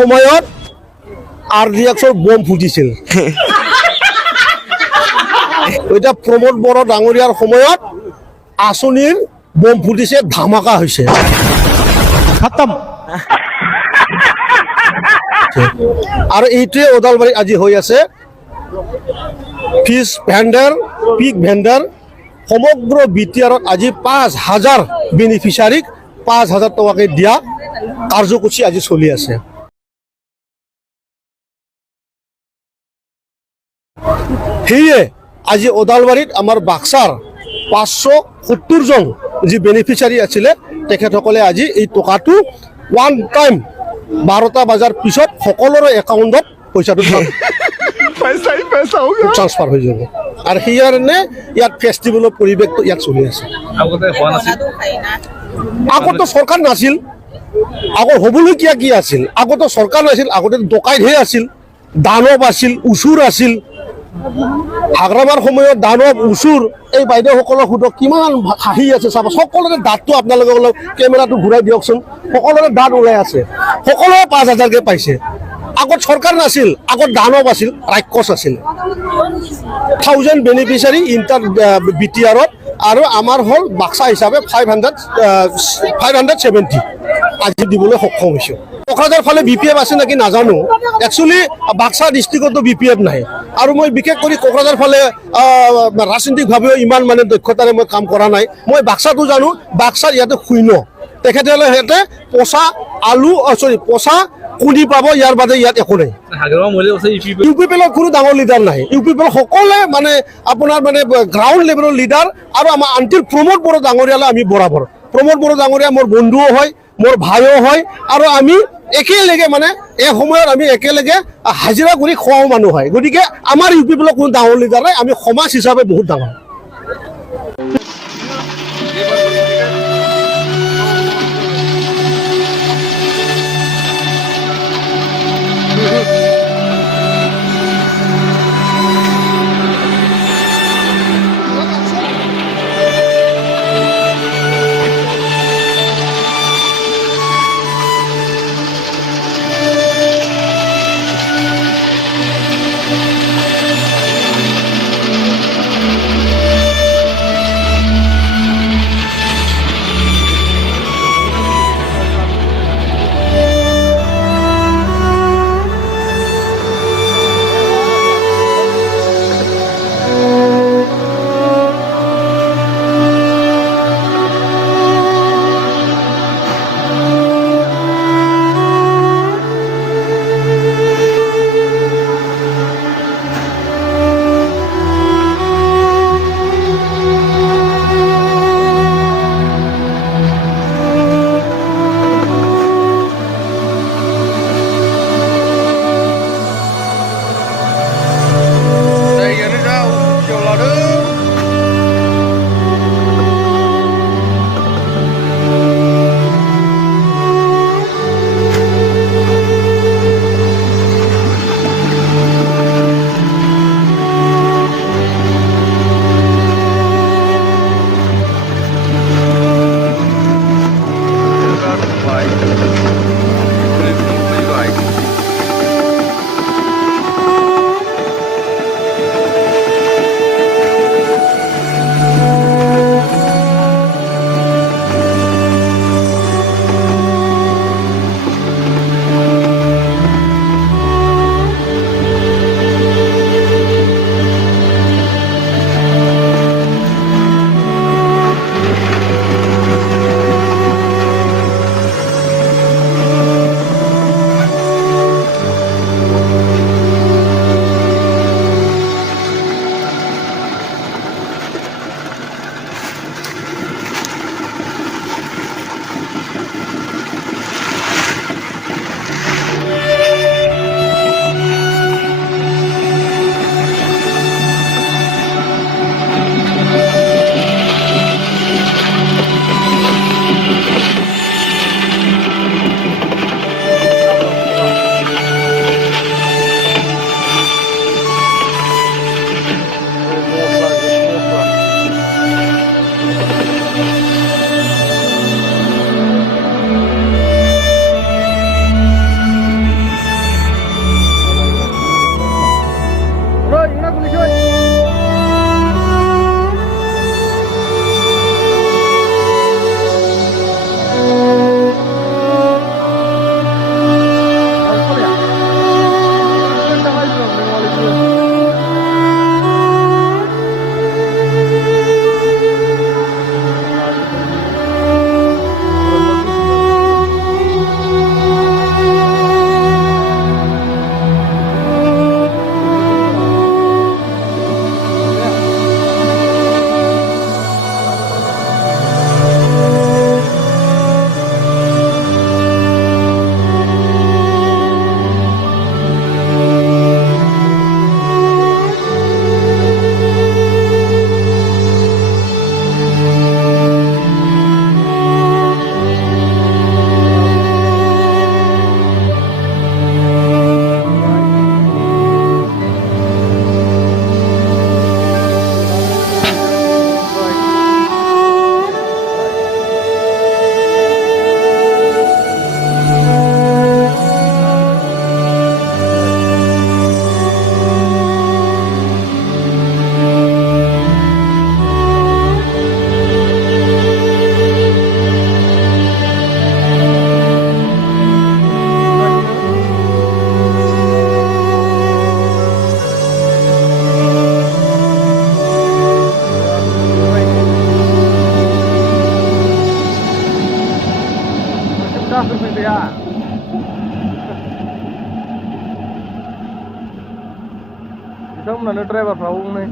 সময়ত RDXৰ বম ফুটিছিল এতিয়া প্ৰমোদ বড়ো ডাঙৰীয়াৰ সময়ত আঁচনিৰ বম ফুটিছে ধামাকা হৈছে খতম আৰু এইটোৱে ওদালবাৰী আজি হৈ আছে ফিছ ভেণ্ডাৰ পিক ভেণ্ডাৰ সমগ্ৰ বিটিআৰত আজি 5,000 বেনিফিচিয়াৰীক 5,000 টকাকৈ দিয়া কাৰ্যসূচী আজি চলি আছে সেয়ে আজি ওদালবাৰীত আমাৰ বাক্সাৰ 570 জন যি বেনিফিচিয়াৰী আছিলে তেখেতসকলে আজি এই টকাটো ওৱান টাইম 12টা বজাৰ পিছত সকলোৰে একাউণ্টত পইচাটো ট্ৰান্সফাৰ হৈ যাব আৰু সেইকাৰণে ইয়াত ফেষ্টিভেলৰ পৰিৱেশটো ইয়াত চলি আছে আগতো চৰকাৰ নাছিল আগত হ'বলগীয়া কি আছিল আগতো চৰকাৰ নাছিল আগতে ডকাইতহে আছিল দানৱ আছিল উচুৰ আছিল হাগ্ৰামাৰ সময়ত দানৱ উচুৰ এই বাইদেউসকলক সুধক কিমান হাঁহি আছে চাব সকলোৰে দাঁতটো আপোনালোকে অলপ কেমেৰাটো ঘূৰাই দিয়কচোন সকলোৰে দাঁত ওলাই আছে সকলোৱে 5,000কৈ পাইছে আগত চৰকাৰ নাছিল আগত দানৱ আছিল ৰাক্ষস আছিল 1000 বেনিফিচিয়াৰী ইণ্টাৰ বিটিআৰত আৰু আমাৰ হ'ল বাক্সা হিচাপে 570 আজি দিবলৈ সক্ষম হৈছোঁ কোকৰাঝাৰ ফালে BPF আছে নেকি নাজানো একচুৱেলি বাক্সা ডিষ্ট্ৰিক্টতো BPF নাই আৰু মই বিশেষ কৰি কোকৰাঝাৰ ফালে ৰাজনৈতিকভাৱেও ইমান মানে দক্ষতাৰে মই কাম কৰা নাই মই বাক্সাটো জানো বাক্সাৰ ইয়াতে শূন্য তেখেতসকলে সিহঁতে পচা আলু পচা কুলি পাব ইয়াৰ বাদে ইয়াত একো নাই UPPL কোনো ডাঙৰ লিডাৰ নাই UPPL সকলোৱে মানে আপোনাৰ মানে গ্ৰাউণ্ড লেভেলৰ লিডাৰ আৰু আমাৰ আনটিল প্ৰমোদ বড়ো ডাঙৰীয়ালৈ আমি বৰাবৰ প্ৰমোদ বড়ো ডাঙৰীয়া মোৰ বন্ধুও হয় মোৰ ভাইও হয় আৰু আমি একেলগে মানে এই সময়ত আমি একেলগে হাজিৰা কৰি খোৱাও মানুহ হয় গতিকে আমাৰ UPPL কোনো ডাঙৰ লিডাৰ নাই আমি সমাজ হিচাপে বহুত ডাঙৰ बिथांमोनानो ड्राइभारफ्राबो बुंनाय